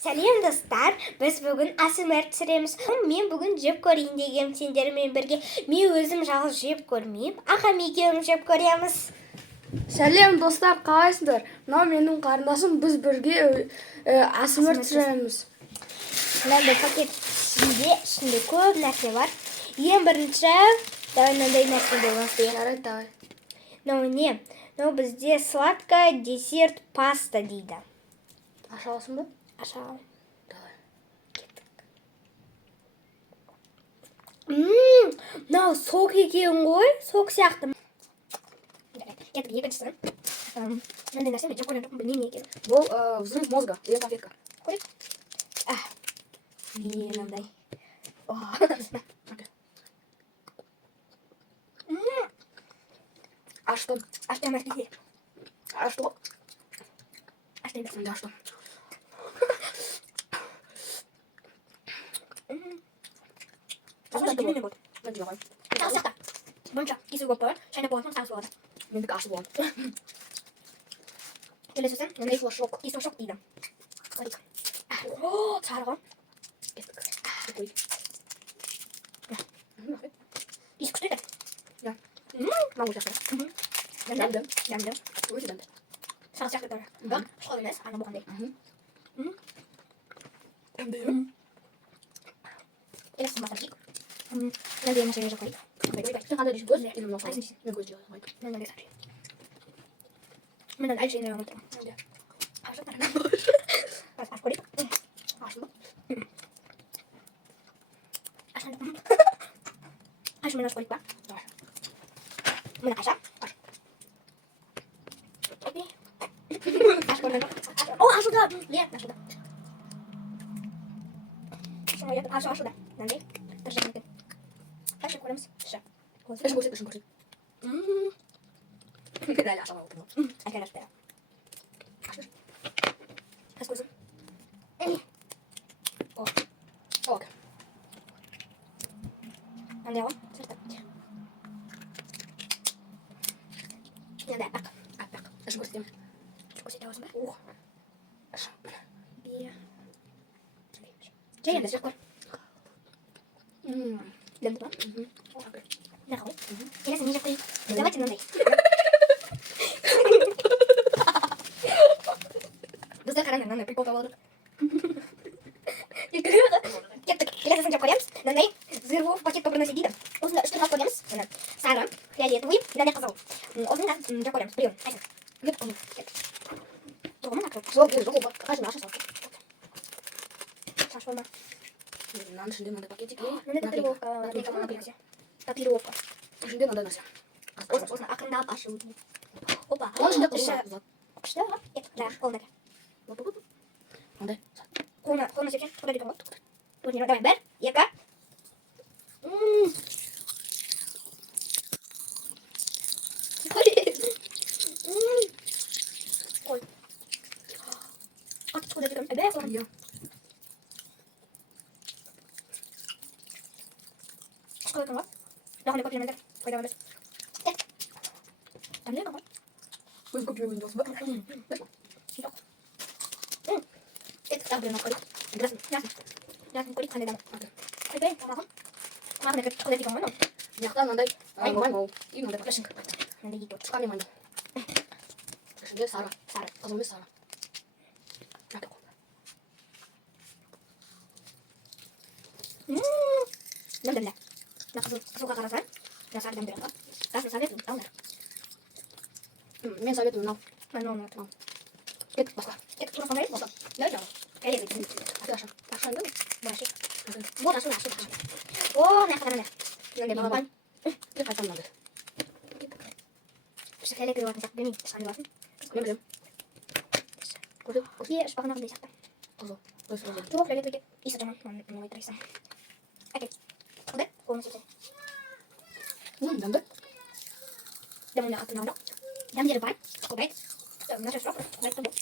Сәлем достар, біз бүгін ASMR түсіреміз. Мен бүгін жеп көрейін дегенім сендермен бірге. Мен өзім жалғыз жеп көрмеймін. Ағам екеуміз жеп көреміз. Сәлем достар, қалайсыңдар? Мынау менің қарындасым, біз бірге ASMR түсіреміз. Мынандай пакет ішінде көп нәрсе бар. Ең бірінші, давай мынандай нәрсе болмасы. Жарайды, давай. Мынау не? Мынау бізде сладкая десерт паста дейді. Аша аласың ба? Аша ал. Давай. Мынау сок екен ғой, сок сияқты. Кеттік екіншісі. Мынандай нәрсе мен жеп көрген жоқпын, білмеймін не екенін. Бұл взрыв мозга, деген конфетка. Көрейік. Мынандай. А что? А что она здесь? А что? А что это? Да, что? Посмотрите, вот. Надевай. Салфетка. Bonjour, кису гопор, чайна полотно, сам слова. Мен кашу болам. Келесісі, Мындай флажок. кису шок дейді. Көрейік. О, сарығы. Такой. Иісі күшті екен. Да. Маңыз жақсы. Дәмді. Дәмді. Өте дәмді. Сары сияқты бәрі. Бірақ шұқыл емес, ана болғандай. Дәмді. Келесісін бастап жейік. Мынандай нәрселер жеп көрейік. Сен қандай дейсің? Көз? Или мынау Қайсың дейсің? мен көз деймін. Мынандай сары. Мынандай әлі жейін өтірім. Дәмді. Аз көрейік. Ашын ба? Ашын. Ашын мен аз көрейік ба? Мына қайша? Аш көрген жоқ. О, ашуда! Не, ашуда. Ашуда. Мынандай. Бір жеп екен. Қайша көреміз? Ша. Ішін көрсет, ішін көрсет. Мен әлі ашамай отырмын. Әкел ашып бәрі. Аз көрсін. Ок. Мынандай ғой. Сырты. Мынандай аппақ. Аппақ. Ішін көрсетемін. Көрсете аласың ба? Ішін. Бе. Жай енді жеп көр. Дәмді ба? Окей. Мына ғой. Келесі не жеп көрейік? Давайте мынандай. Достар, қараңдар, мынандай прикол тауып алдық. Кеттік. Келесісін жеп көреміз. Мынандай зырву в пакет приносит дейді. Осында үш түрін алып көреміз. Мына сары, фиолетовый, мынандай қызыл. Осыны да жеп көреміз. Біреуін. Қайсың? Кеттік. Тұғымын ақырып. Сол кез жоқ ол. Қашын аша салып. Шаш болма. Мынаның ішінде мынандай пакетик. Мындай татуировка. Наклейка мына берсе. Татуировка. Ішінде мынандай нәрсе. Осыны ақырындап ашу. Опа. Оның ішінде Іші құлақ. күшті ғой. Жаңағы қолына. Мынандай. Қолына сепсең, тұқыда дейтін ғой. Турнир, давай, бір, екі. Ой. Қатты тұқыда дейтін. Әбе, қолына. Иә. Тұқыда дейтін ғой. Лағында көп жемендер. Қойда емес. Дәмді екен ғой. Өзің көп жемеген жоқсың ба? Жоқ. Тағы біреуін алып көрейік. Ясын көрейік қандай дәмі. Қойдай, тамағым. Тамағына кіріп тұқыда дейтін ғой, мынау. Мынаяқта мынандай маймыл. И мынандай пакет. Мынандай екі от. Қане маймыл. Ішінде сары. Сары. Қызыл емес сары. Дәмді. Мына қызылға қарасаң, мына сары дәмді ғой. Расын советую, алыңдар. Мен советую мынау. Мынау. Кеттік басқа. Кеттік, тура сондай. Басқа. Давай жалғыз. Фиолетовый. Әке аша. Ашан ба? Бұл ашық. Ашан. Вот ашық. О, мына қадамда. Мынандай балапан. Деп қайтсам мынандай. Іші фиолетовый болатын сияқты, білмеймін, ешқандай болатын. Мен білемін. Көрдік. Іш бағана қандай сияқты. Қызыл. Өзі қызыл. Жоқ, фиолетовый иісі жаман. Мынау айтырайсың. Әкел. Тұқыда, қолына сепсең. Дәмді. Дәмінде қатты мынау жоқ. Дәмдері бар. Тұқылдайды. Мына сөз жоқ. Тұқылдайды бұл.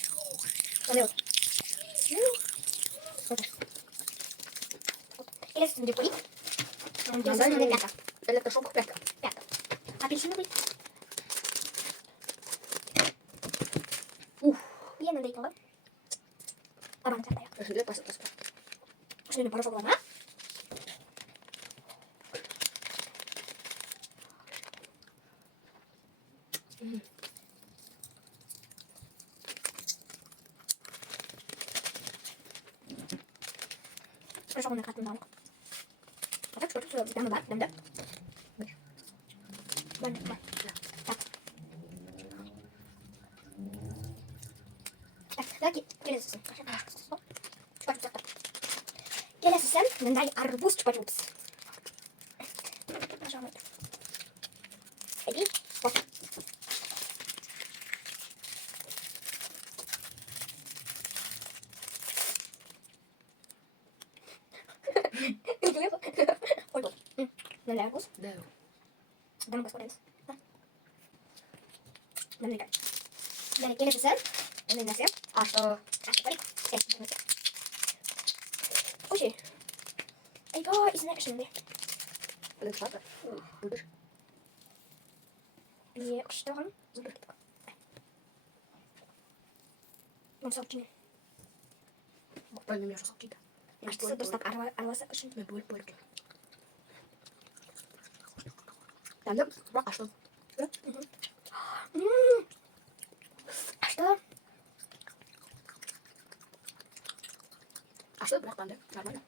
Сондай бол. Келесісін деп көрейік. Мынандай пятка. Электрошок пятка. Пятка. Апельсиновый. Мынандай екен ғой. Табан сияқты аяқ. 근데 봤어. 저희는 바로 먹어봐. 그래서 오늘 같은 나온 거. 어차피 저쪽 남은 맛, 남자. 맞네, 맞. lagi келесі келесісі мындай арбуз чупа-чупс. Иди, вот. Ой, вот. Мындай арбуз. 네. Дамы господа. Мындай. Далее келесісі мындай нәрсе. А что? Ой, айба, изіне ішінде. Блин, сладко. Будешь? Е, қыштаған. Мысалы кеме. Буквально меня жасап дейді. Аштысы дұрыстап араласы үшін. Мен бөліп. Дәмді, бірақ ашты. Ашты. Ашты, бірақ дәмді. Нормально.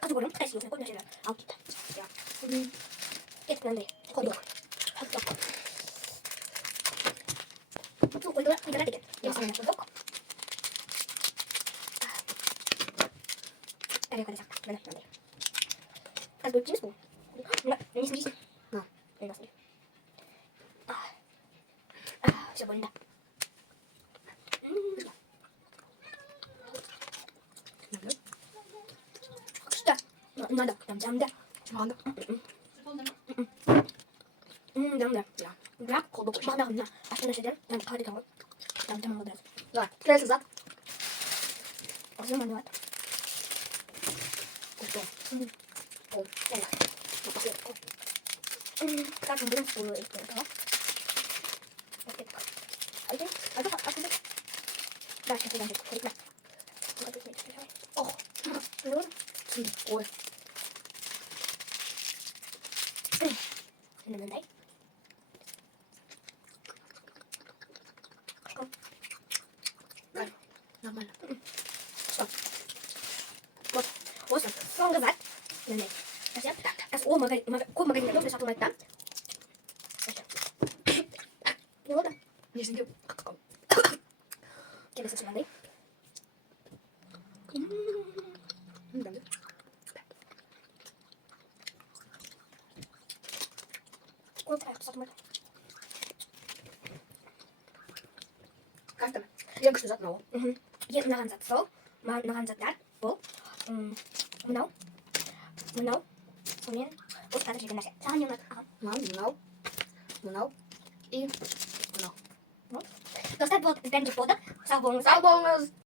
Қазір көрім, қайсы өзіне көп нәрселер алып кетті. Кетіп мынандай. Хот-дог. Сол қойдырат екен. Келісімен хот-дог. Әрі қайда сақ. Мынандай. Қазір бөліп жейміз бұл. Несін жейсің? Мен басын жейм. Все больно. Дәмді. Күшті. Надо. Дәмді. Маған Дәмді. Ja. Бірақ бағанағы мына ашты нәрседен қалай екен ғой. Дәмді маңғы біраз. Давай, келесі зат. Осы маңғылады. Ол. Так, будем спору екен. Айда. Да, сейчас подожди. Ребят. Ох. Ой. Мындай. Нормально. Что? Вот. Осы. Соңғы зат. Мындай. Қазір ол көп магазиндарда осылай сатылмайды да. Не болды? Несінде қатып қалды. Келесі мынандай. Дәмді. Көп аяқты сатылмайды. Каждый. Ең күшті зат мынау. Ең ұнаған зат сол. Маған ұнаған заттар бұл. Мынау. Сонымен осы қазір жеген нәрсе. Саған не ұнады? Мынау. И мынау. Достар, бұл бізбен жүр болды. Сау болыңыздар. Сау болыңыз.